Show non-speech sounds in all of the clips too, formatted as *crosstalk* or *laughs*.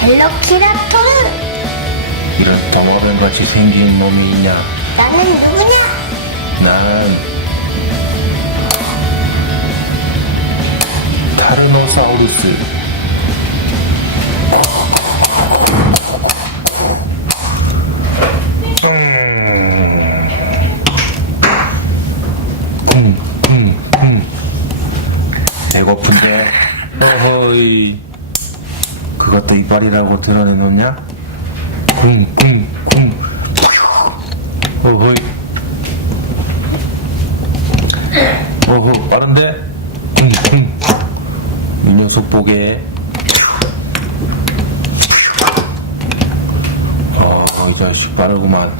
벨로키라토르 이런 덩어리 같이 생긴 놈이 있냐? 나는 누구냐? 나는 타르노사우루스. 이빨이라고 드러내놓냐? 쿵, 쿵, 쿵. 어허이. 어허, 빠른데? 쿵, 쿵. 이 녀석 보게. 아, 이 자식 빠르구만.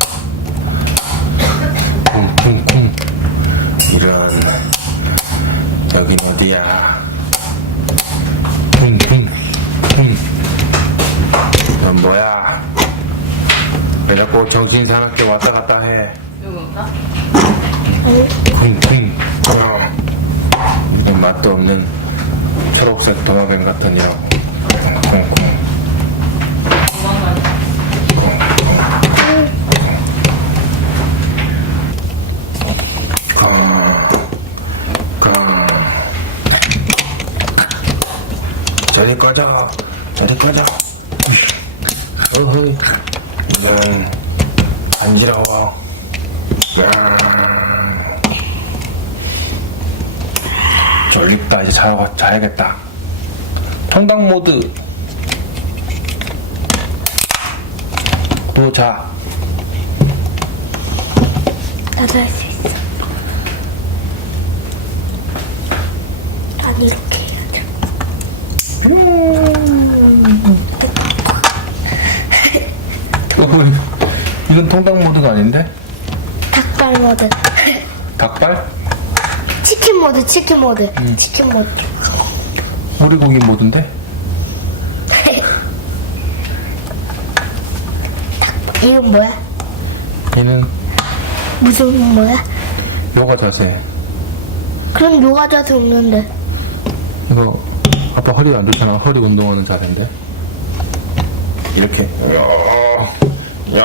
쿵, 쿵, 쿵. 이런. 여긴 어디야? 정신 사납게 왔다 갔다 해? 누군가? 쿵쿵 어. 이런 맛도 없는 초록색 도마뱀 같은 녀 쿵쿵 도망가자. 저리 꺼져 저리 꺼져 어허이 이건 간지러워. 야. 졸립다 이제 자, 자야겠다. 통당 모드. 또 자. 나도 할 수 있어. 난 이렇게 해야지 어허 이 이건 통당 모드가 아닌데? 닭발 모드. 닭발? 치킨 모드 치킨 모드. 치킨 모드. 오리고기 모드인데? *laughs* 이건 뭐야? 얘는? 무슨 뭐야? 요가 자세. 그럼 요가 자세 없는데. 이거 아빠 허리가 안 좋잖아. 허리 운동하는 자세인데. 이렇게. 야 야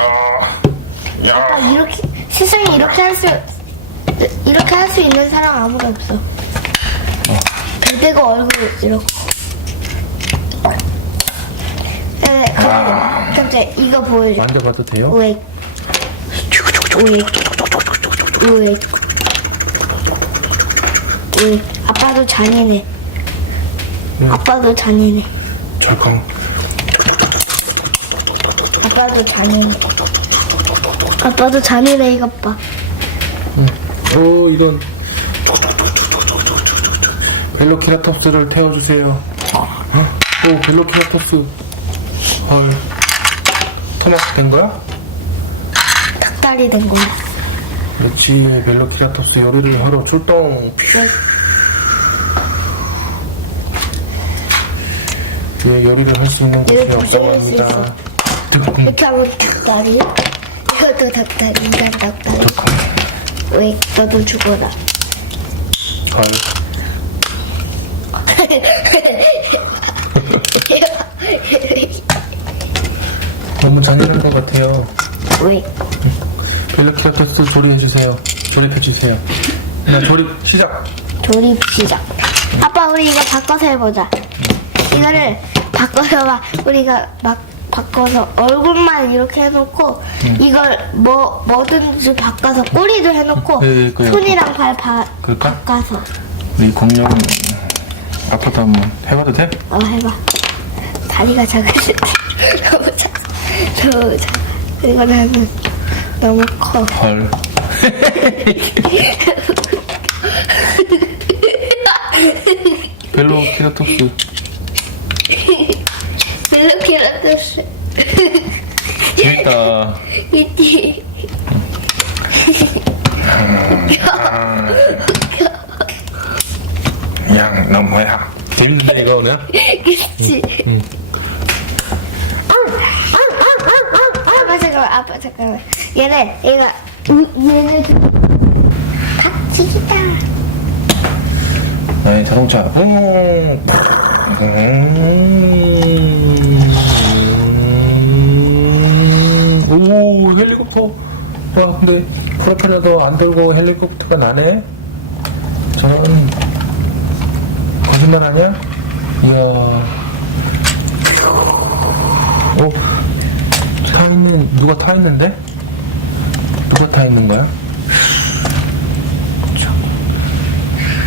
야. 아 이렇게 세상에 이렇게 할 수 이렇게 할 수 있는 사람 아무도 없어. 그대고 얼굴 이렇게 네, 갑자기 이거 보여줘. 만져봐도 돼요? 우엑 우엑 아빠도 잔인해. 아빠도 잔인해. 철컹 아빠도 잔인해 아빠도 잔인해 이것 봐. 오 이건 벨로키라톱스를 태워주세요. 어? 오 벨로키라톱스. 헐. 토마스 된 거야? 닭다리 된 거야. 그렇지 벨로키라톱스 요리를 하러 출동. 뒤에 요리를 할 수 있는 곳이 네, 없다고 부정할 수 합니다. 이렇게 하면 닭다리 이것도 닭다리 이건 닭다리 왜 너도 죽어라. 헐 *laughs* 너무 잔인한 것 같아요. 왜? 벨로키라톱스 조리해주세요. 조립해주세요. 나 조립 시작! 조립 시작. 아빠 우리 이거 바꿔서 해보자. 이거를 바꿔서 막 우리가 막 바꿔서 얼굴만 이렇게 해놓고 이걸 뭐 뭐든지 바꿔서 꼬리도 해놓고 네, 그래요. 손이랑 발 바, 그럴까? 바꿔서. 우리 공룡 아빠도 한번 해봐도 돼? 어 해봐. 다리가 작은데 *laughs* 너무 작아 너무 작아 그리고 나는 너무 커. 헐. *laughs* 벨로키라톱스 *laughs* 이렇게 놨어 재밌다 이티 양, 너 뭐야? 재밌는데 이거는? 그치 아빠 잠깐만 아빠 잠깐만 얘네 얘가 우- 얘네 같이 기다 아니 자동차 음. 음. 와, 근데 프로펠러도 안 돌고 헬리콥터가 나네? 저런, 거짓말 아니야? 이야. 어, 타 있는, 누가 타 있는데? 누가 타 있는 거야?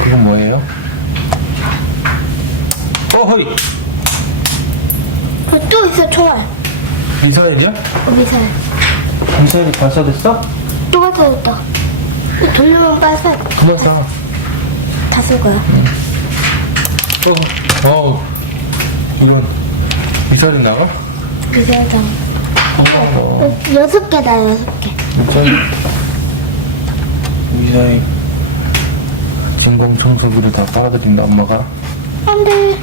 그건 뭐예요? 어허이! 어, 또 있어 총알. 미사일이야? 어, 미사일. 미사일이 발사됐어? 또 발사됐다. 돌리면 발사 그만 사. 다쓸 거야. 어, 어, 이런 미사일이 나가? 미사일장. 여섯 개다 여섯 개. 미사일, 미사일, 진공 청소기를 다 빨아들인다, 엄마가. 안돼.